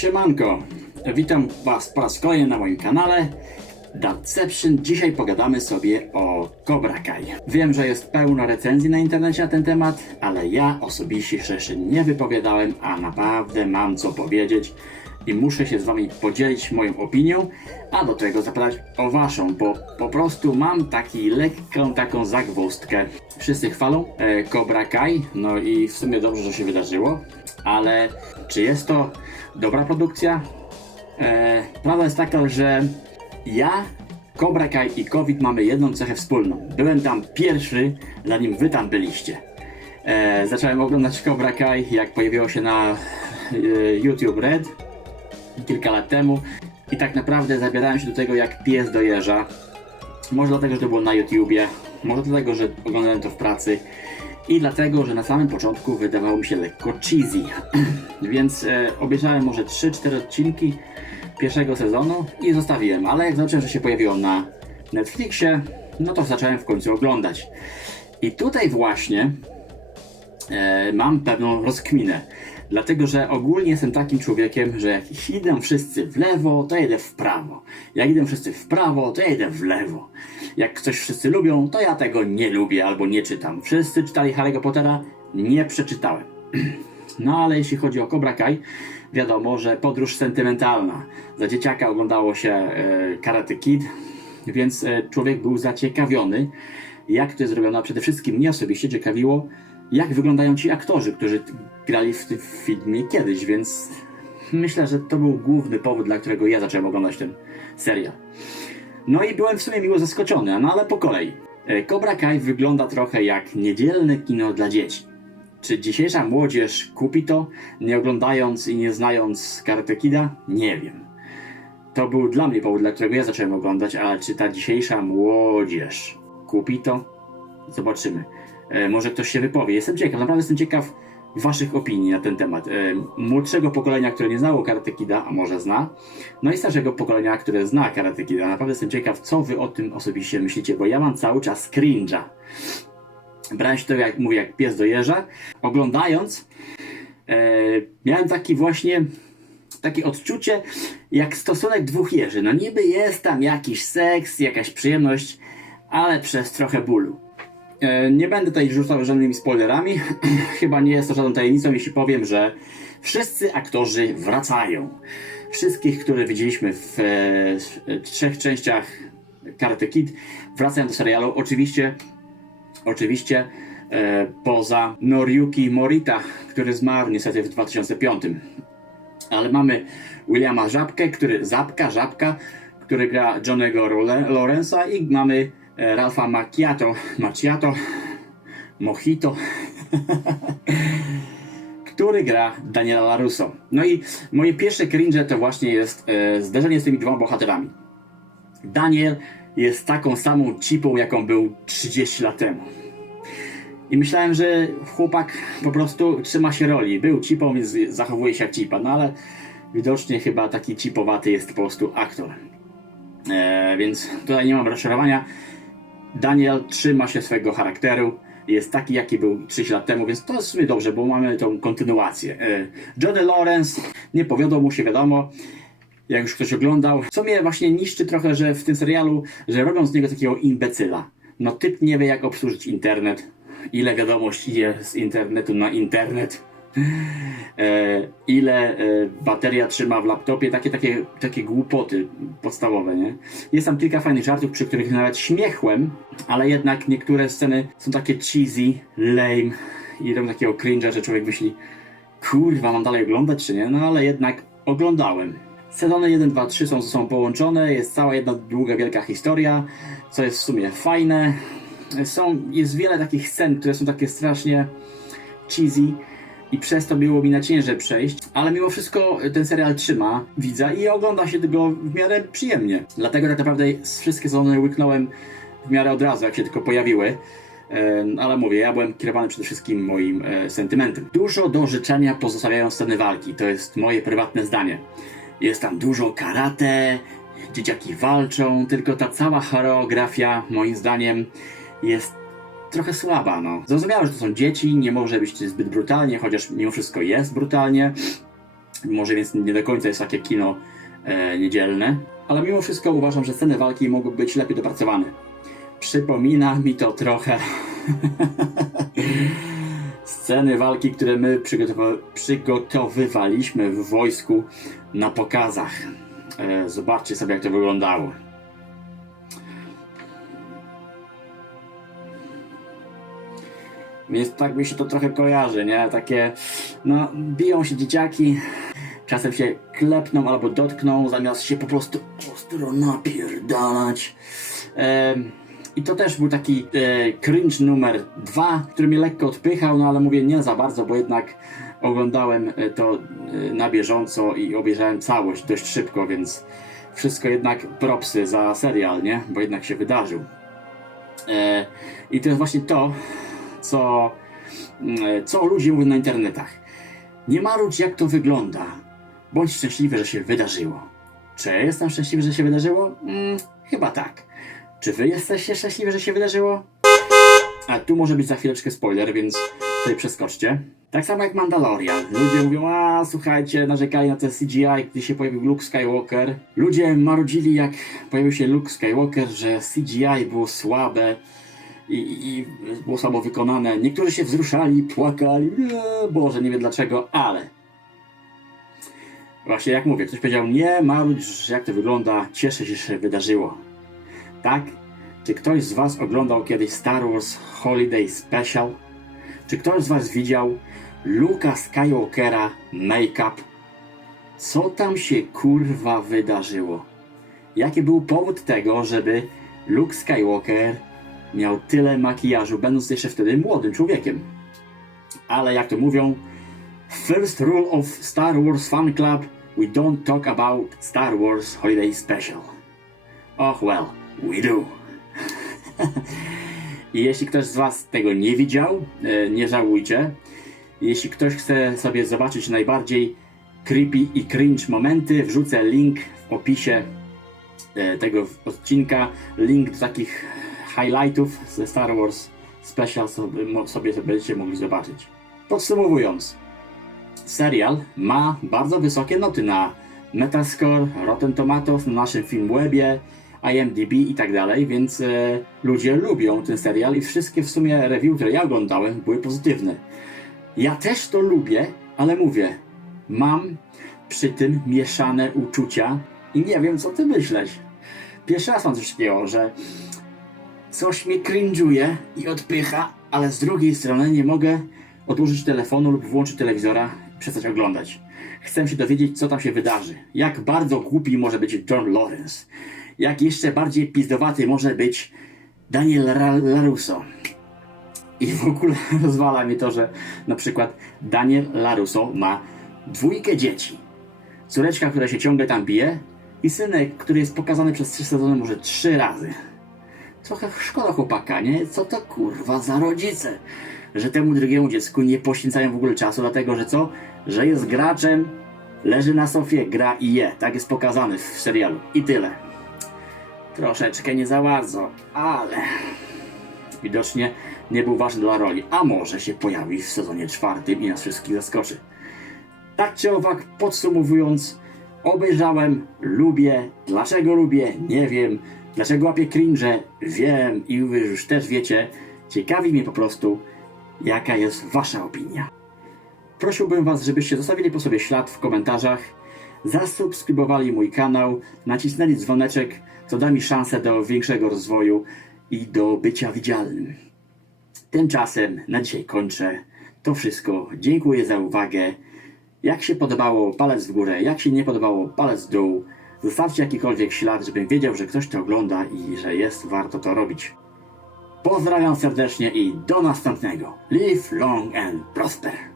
Siemanko, witam Was po raz kolejny na moim kanale Datception. Dzisiaj pogadamy sobie o Cobra Kai. Wiem, że jest pełno recenzji na internecie na ten temat, ale ja osobiście jeszcze nie wypowiadałem, a naprawdę mam co powiedzieć i muszę się z Wami podzielić moją opinią, a do tego zapytać o Waszą, bo po prostu mam taki lekką taką zagwozdkę. Wszyscy chwalą e, Cobra Kai, no i w sumie dobrze, że się wydarzyło, ale czy jest to dobra produkcja? E, prawda jest taka, że ja, Cobra Kai i COVID mamy jedną cechę wspólną. Byłem tam pierwszy, zanim wy tam byliście. E, zacząłem oglądać Cobra Kai, jak pojawiło się na e, YouTube Red kilka lat temu i tak naprawdę zabierałem się do tego jak pies do jeża. Może dlatego, że to było na YouTubie, może dlatego, że oglądałem to w pracy i dlatego, że na samym początku wydawało mi się lekko cheesy. Więc e, może 3-4 odcinki pierwszego sezonu i zostawiłem, ale jak zobaczyłem, że się pojawiło na Netflixie, no to zacząłem w końcu oglądać. I tutaj właśnie e, mam pewną rozkminę. Dlatego, że ogólnie jestem takim człowiekiem, że jak idą wszyscy w lewo, to jedę w prawo. Jak idą wszyscy w prawo, to jedę w lewo. Jak coś wszyscy lubią, to ja tego nie lubię albo nie czytam. Wszyscy czytali Harry'ego Pottera, nie przeczytałem. No ale jeśli chodzi o Cobra Kai, wiadomo, że podróż sentymentalna. Za dzieciaka oglądało się e, Karate Kid, więc e, człowiek był zaciekawiony, jak to jest zrobione. A przede wszystkim mnie osobiście ciekawiło, jak wyglądają ci aktorzy, którzy grali w tym filmie kiedyś, więc myślę, że to był główny powód, dla którego ja zacząłem oglądać ten serial. No i byłem w sumie miło zaskoczony, no ale po kolei. E, Cobra Kai wygląda trochę jak niedzielne kino dla dzieci. Czy dzisiejsza młodzież kupi to, nie oglądając i nie znając Karate Kida? Nie wiem. To był dla mnie powód, dla którego ja zacząłem oglądać, ale czy ta dzisiejsza młodzież kupi to? Zobaczymy. E, może ktoś się wypowie. Jestem ciekaw, naprawdę jestem ciekaw Waszych opinii na ten temat. E, młodszego pokolenia, które nie znało Karate Kida, a może zna, no i starszego pokolenia, które zna Karate Kida. Naprawdę jestem ciekaw, co Wy o tym osobiście myślicie, bo ja mam cały czas cringe'a. Brałem to, jak mówię, jak pies do jeża. Oglądając, e, miałem taki właśnie takie odczucie, jak stosunek dwóch jeży. No niby jest tam jakiś seks, jakaś przyjemność, ale przez trochę bólu. E, nie będę tutaj rzucał żadnymi spoilerami. Chyba nie jest to żadną tajemnicą, jeśli powiem, że wszyscy aktorzy wracają. Wszystkich, które widzieliśmy w e, trzech częściach Karate Kid, wracają do serialu. Oczywiście Oczywiście e, poza Noriyuki Morita, który zmarł niestety w 2005. Ale mamy Williama Żabkę, który Zapka, Żabka, który gra Johnego Lorenza i mamy e, Ralfa Macchiato, Macchiato, Mojito, który gra Daniela LaRusso. No i moje pierwsze cringe to właśnie jest e, zderzenie z tymi dwoma bohaterami. Daniel jest taką samą cipą, jaką był 30 lat temu. I myślałem, że chłopak po prostu trzyma się roli. Był cipą, więc zachowuje się jak cipa, no ale widocznie chyba taki cipowaty jest po prostu aktor. E, więc tutaj nie mam rozczarowania. Daniel trzyma się swojego charakteru. Jest taki, jaki był 30 lat temu, więc to jest w sumie dobrze, bo mamy tą kontynuację. E, Johnny Lawrence, nie powiodło mu się, wiadomo jak już ktoś oglądał. Co mnie właśnie niszczy trochę, że w tym serialu, że robią z niego takiego imbecyla. No typ nie wie jak obsłużyć internet, ile wiadomości idzie z internetu na internet, ile e, bateria trzyma w laptopie, takie, takie, takie głupoty podstawowe, nie? Jest tam kilka fajnych żartów, przy których nawet śmiechłem, ale jednak niektóre sceny są takie cheesy, lame i robią takiego cringe'a, że człowiek myśli kurwa, mam dalej oglądać czy nie? No ale jednak oglądałem. Sezony 1, 2, 3 są ze sobą połączone, jest cała jedna długa, wielka historia, co jest w sumie fajne. Są, jest wiele takich scen, które są takie strasznie cheesy i przez to było mi na ciężej przejść, ale mimo wszystko ten serial trzyma widza i ogląda się go w miarę przyjemnie. Dlatego tak naprawdę wszystkie sezony łyknąłem w miarę od razu, jak się tylko pojawiły. Ale mówię, ja byłem kierowany przede wszystkim moim e, sentymentem. Dużo do życzenia pozostawiają sceny walki, to jest moje prywatne zdanie. Jest tam dużo karate, dzieciaki walczą, tylko ta cała choreografia, moim zdaniem, jest trochę słaba, no. Zrozumiałe, że to są dzieci, nie może być zbyt brutalnie, chociaż mimo wszystko jest brutalnie. Może więc nie do końca jest takie kino e, niedzielne, ale mimo wszystko uważam, że sceny walki mogły być lepiej dopracowane. Przypomina mi to trochę sceny walki, które my przygotowywaliśmy w wojsku na pokazach. E, zobaczcie sobie, jak to wyglądało. Więc tak mi się to trochę kojarzy, nie? Takie, no, biją się dzieciaki, czasem się klepną albo dotkną, zamiast się po prostu ostro napierdalać. Em, I to też był taki e, cringe numer dwa, który mnie lekko odpychał, no ale mówię nie za bardzo, bo jednak oglądałem e, to e, na bieżąco i obejrzałem całość dość szybko, więc wszystko jednak propsy za serial, nie? Bo jednak się wydarzył. E, I to jest właśnie to, co, mm, co ludzie mówią na internetach. Nie marudź jak to wygląda. Bądź szczęśliwy, że się wydarzyło. Czy jestem szczęśliwy, że się wydarzyło? Mm, chyba tak. Czy wy jesteście szczęśliwi, że się wydarzyło? A tu może być za chwileczkę spoiler, więc tutaj przeskoczcie. Tak samo jak Mandalorian. Ludzie mówią, a słuchajcie, narzekali na ten CGI, gdy się pojawił Luke Skywalker. Ludzie marudzili, jak pojawił się Luke Skywalker, że CGI było słabe i, i było słabo wykonane. Niektórzy się wzruszali, płakali, eee, Boże, nie wiem dlaczego, ale właśnie jak mówię, ktoś powiedział, nie marudź, jak to wygląda, cieszę się, że się wydarzyło. Tak? Czy ktoś z Was oglądał kiedyś Star Wars Holiday Special? Czy ktoś z Was widział Luka Skywalkera make-up? Co tam się kurwa wydarzyło? Jaki był powód tego, żeby Luke Skywalker miał tyle makijażu, będąc jeszcze wtedy młodym człowiekiem? Ale jak to mówią, first rule of Star Wars Fan Club, we don't talk about Star Wars Holiday Special. Och well, we do. Jeśli ktoś z Was tego nie widział, e, nie żałujcie. Jeśli ktoś chce sobie zobaczyć najbardziej creepy i cringe momenty, wrzucę link w opisie e, tego odcinka. Link do takich highlightów ze Star Wars Special sobie, sobie będziecie mogli zobaczyć. Podsumowując, serial ma bardzo wysokie noty na Metascore, Rotten Tomatoes, na naszym Filmwebie, IMDb i tak dalej, więc e, ludzie lubią ten serial i wszystkie w sumie review, które ja oglądałem, były pozytywne. Ja też to lubię, ale mówię, mam przy tym mieszane uczucia i nie wiem co ty myśleć. Pierwszy raz mam coś takiego, że coś mnie cringe'uje i odpycha, ale z drugiej strony nie mogę odłożyć telefonu lub włączyć telewizora i przestać oglądać. Chcę się dowiedzieć, co tam się wydarzy. Jak bardzo głupi może być John Lawrence. Jak jeszcze bardziej pizdowaty może być Daniel LaRusso. I w ogóle rozwala mnie to, że na przykład Daniel LaRusso ma dwójkę dzieci. Córeczka, która się ciągle tam bije i synek, który jest pokazany przez trzy sezony może trzy razy. Trochę szkoda chłopaka, nie? Co to kurwa za rodzice? Że temu drugiemu dziecku nie poświęcają w ogóle czasu, dlatego że co? Że jest graczem, leży na sofie, gra i je. Tak jest pokazany w serialu. I tyle. Troszeczkę nie za bardzo, ale widocznie nie był ważny dla roli, a może się pojawi w sezonie czwartym i nas wszystkich zaskoczy. Tak czy owak, podsumowując, obejrzałem, lubię, dlaczego lubię, nie wiem, dlaczego łapię cringe, wiem i wy już też wiecie, ciekawi mnie po prostu, jaka jest wasza opinia. Prosiłbym was, żebyście zostawili po sobie ślad w komentarzach, zasubskrybowali mój kanał, nacisnęli dzwoneczek, co da mi szansę do większego rozwoju i do bycia widzialnym. Tymczasem na dzisiaj kończę. To wszystko. Dziękuję za uwagę. Jak się podobało, palec w górę. Jak się nie podobało, palec w dół. Zostawcie jakikolwiek ślad, żebym wiedział, że ktoś to ogląda i że jest warto to robić. Pozdrawiam serdecznie i do następnego. Live long and prosper.